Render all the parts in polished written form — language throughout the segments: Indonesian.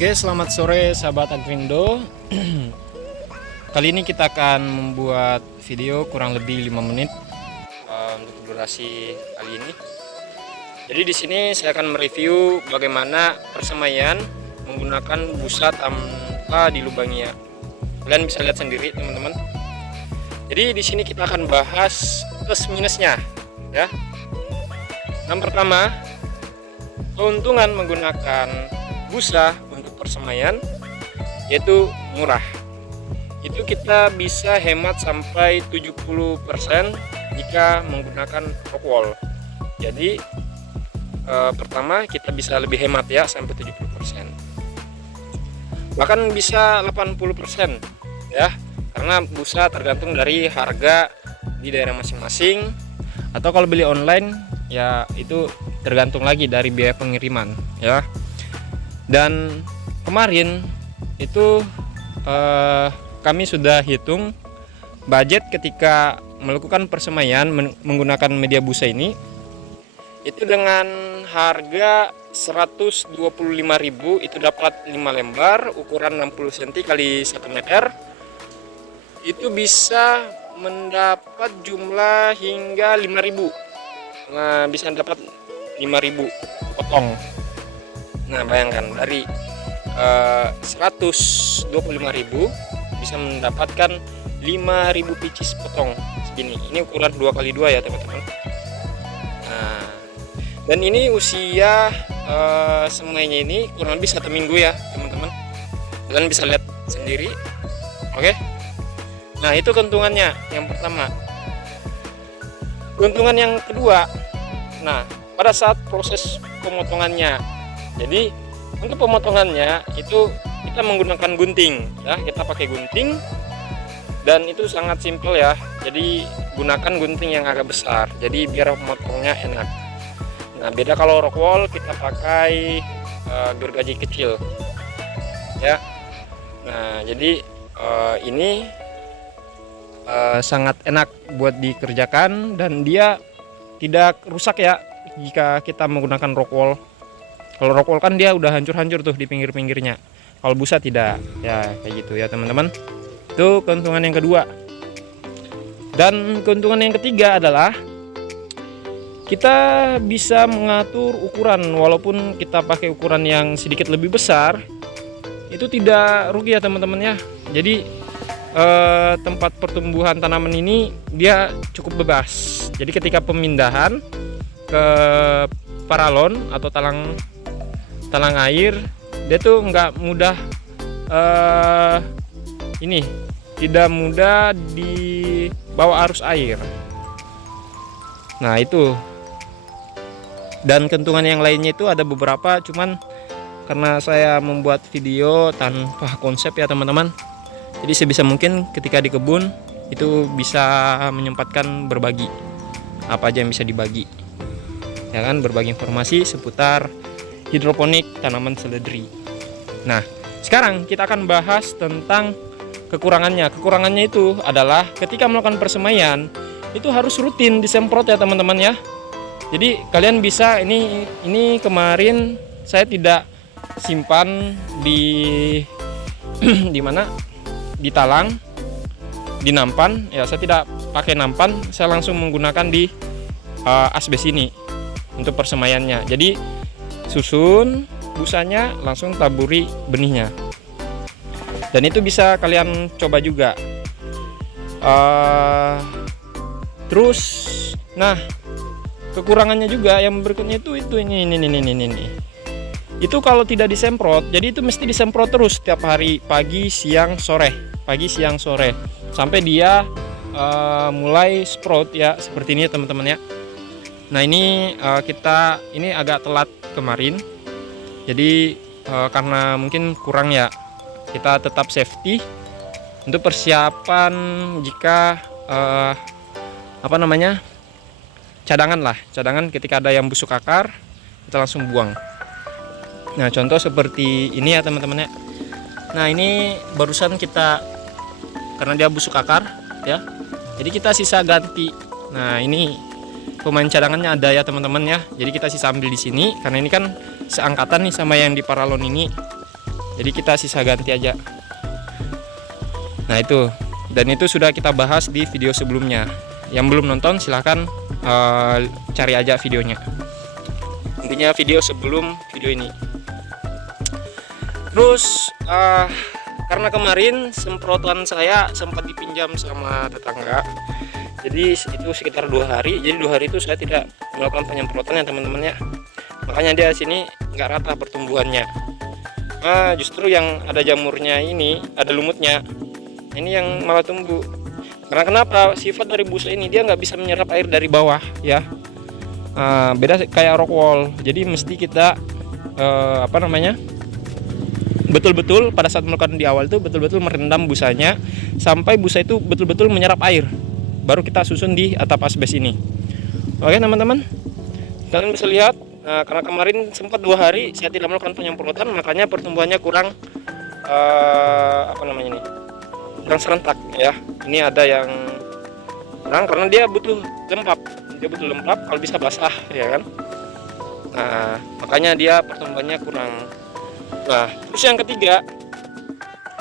Oke, selamat sore sahabat Agrindo. Kali ini kita akan membuat video kurang lebih 5 menit untuk durasi kali ini. Jadi di sini saya akan mereview bagaimana persemaian menggunakan busa tanpa dilubangi ya. Kalian bisa lihat sendiri teman-teman. Jadi di sini kita akan bahas plus minusnya ya. Yang pertama, keuntungan menggunakan busa untuk persemaian yaitu murah. Itu kita bisa hemat sampai 70% jika menggunakan rock wool. Jadi pertama kita bisa lebih hemat ya sampai 70%. Bahkan bisa 80% ya. Karena busa tergantung dari harga di daerah masing-masing, atau kalau beli online ya itu tergantung lagi dari biaya pengiriman ya. Dan kemarin itu kami sudah hitung budget ketika melakukan persemaian menggunakan media busa ini, itu dengan harga 125.000 itu dapat 5 lembar ukuran 60 cm kali 1 meter. Itu bisa mendapat jumlah hingga 5.000. Nah, bisa dapat 5.000 potong. Nah, bayangkan dari 125.000 bisa mendapatkan 5.000 pieces potong segini. Ini ukuran 2x2 ya teman-teman. Nah, dan ini usia semainya ini kurang lebih 1 minggu ya teman-teman. Kalian bisa lihat sendiri. Oke. Nah, itu keuntungannya yang pertama. Keuntungan yang kedua, nah pada saat proses pemotongannya, jadi untuk pemotongannya itu kita menggunakan gunting ya, kita pakai gunting dan itu sangat simpel ya. Jadi gunakan gunting yang agak besar, jadi biar memotongnya enak. Nah, beda kalau rock wool kita pakai gergaji kecil ya. Nah, jadi ini sangat enak buat dikerjakan dan dia tidak rusak ya jika kita menggunakan rock wool. Kalau rock wool kan dia udah hancur-hancur tuh di pinggir-pinggirnya. Kalau busa tidak ya, kayak gitu ya teman-teman. Itu keuntungan yang kedua. Dan keuntungan yang ketiga adalah kita bisa mengatur ukuran. Walaupun kita pakai ukuran yang sedikit lebih besar, itu tidak rugi ya teman-teman ya. Jadi tempat pertumbuhan tanaman ini dia cukup bebas. Jadi ketika pemindahan ke paralon atau talang air, dia tuh nggak mudah tidak mudah dibawa arus air. Nah, itu. Dan keuntungan yang lainnya itu ada beberapa, cuman karena saya membuat video tanpa konsep ya teman-teman. Jadi sebisa mungkin ketika di kebun itu bisa menyempatkan berbagi apa aja yang bisa dibagi, ya kan, berbagi informasi seputar hidroponik tanaman seledri. Nah, sekarang kita akan bahas tentang kekurangannya. Kekurangannya itu adalah ketika melakukan persemaian itu harus rutin disemprot ya teman-teman ya. Jadi kalian bisa ini kemarin saya tidak simpan di di mana? Di talang, di nampan ya. Saya tidak pakai nampan, saya langsung menggunakan di asbes ini untuk persemaiannya. Jadi susun busanya, langsung taburi benihnya, dan itu bisa kalian coba juga. Terus nah, kekurangannya juga yang berikutnya itu ini. Itu kalau tidak disemprot, jadi itu mesti disemprot terus setiap hari, pagi, siang, sore sampai dia mulai sprout ya, seperti ini ya teman-teman ya. Nah, ini ini agak telat kemarin, jadi karena mungkin kurang ya, kita tetap safety untuk persiapan jika cadangan ketika ada yang busuk akar kita langsung buang. Nah, contoh seperti ini ya teman-teman ya. Nah, ini barusan kita, karena dia busuk akar ya, jadi kita sisa ganti. Nah, ini pemain cadangannya ada ya teman-teman ya. Jadi kita sisa ambil di sini karena ini kan seangkatan nih sama yang di paralon ini. Jadi kita sisa ganti aja. Nah itu, dan itu sudah kita bahas di video sebelumnya. Yang belum nonton silahkan cari aja videonya. Intinya video sebelum video ini. Terus karena kemarin semprotan saya sempat dipinjam sama tetangga, jadi itu sekitar 2 hari. Jadi 2 hari itu saya tidak melakukan penyemprotan ya teman-teman ya. Makanya dia sini nggak rata pertumbuhannya. Justru yang ada jamurnya ini, ada lumutnya, ini yang malah tumbuh. Karena kenapa? Sifat dari busa ini dia nggak bisa menyerap air dari bawah ya. Beda kayak rock wall. Jadi mesti kita betul-betul pada saat melakukan di awal itu betul-betul merendam busanya sampai busa itu betul-betul menyerap air. Baru kita susun di atap asbes ini. Oke teman-teman, kalian bisa lihat. Karena kemarin sempat 2 hari saya tidak melakukan penyemprotan, makanya pertumbuhannya kurang kurang serentak ya. Ini ada yang kurang karena dia butuh lembab. Dia butuh lembab, kalau bisa basah ya kan. Nah, makanya dia pertumbuhannya kurang. Nah, terus yang ketiga,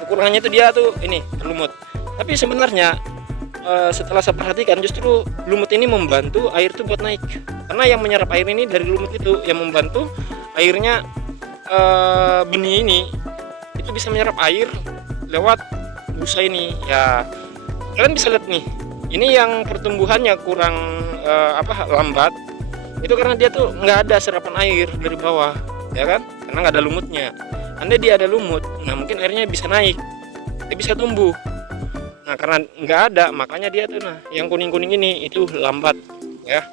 kekurangannya itu dia tuh ini lumut. Tapi sebenarnya setelah saya perhatikan justru lumut ini membantu air itu buat naik. Karena yang menyerap air ini dari lumut itu yang membantu airnya benih ini itu bisa menyerap air lewat busa ini. Ya, kalian bisa lihat nih. Ini yang pertumbuhannya kurang lambat. Itu karena dia tuh nggak ada serapan air dari bawah, ya kan? Karena nggak ada lumutnya. Andai dia ada lumut, nah mungkin airnya bisa naik, dia bisa tumbuh. Nah karena nggak ada, makanya dia tuh yang kuning-kuning ini itu lambat, ya.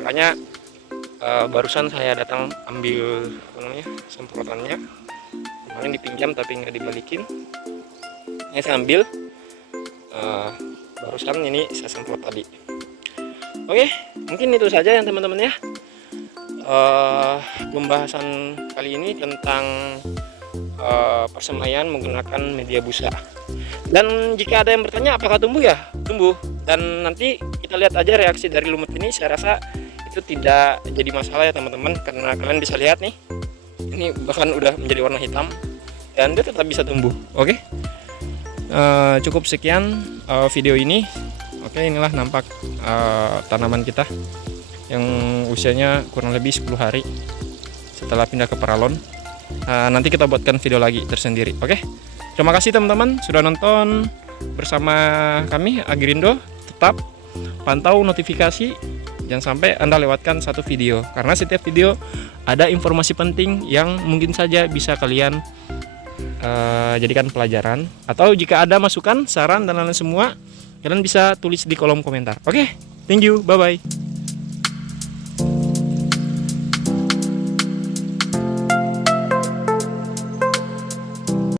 Makanya barusan saya datang ambil semprotannya, kemarin dipinjam tapi nggak dibalikin. Ini saya ambil, barusan ini saya semprot tadi. Oke, mungkin itu saja ya teman-teman ya. Pembahasan kali ini tentang persemaian menggunakan media busa. Dan jika ada yang bertanya apakah tumbuh, ya tumbuh. Dan nanti kita lihat aja reaksi dari lumut ini. Saya rasa itu tidak jadi masalah ya teman-teman, karena kalian bisa lihat nih, ini bahkan udah menjadi warna hitam dan dia tetap bisa tumbuh. Oke, cukup sekian video ini. Oke, inilah nampak tanaman kita yang usianya kurang lebih 10 hari setelah pindah ke paralon. Nanti kita buatkan video lagi tersendiri. Oke, terima kasih teman-teman sudah nonton bersama kami Agrindo. Tetap pantau notifikasi, jangan sampai Anda lewatkan satu video, karena setiap video ada informasi penting yang mungkin saja bisa kalian jadikan pelajaran. Atau jika ada masukan, saran dan lain-lain semua, kalian bisa tulis di kolom komentar. Oke, thank you, bye bye.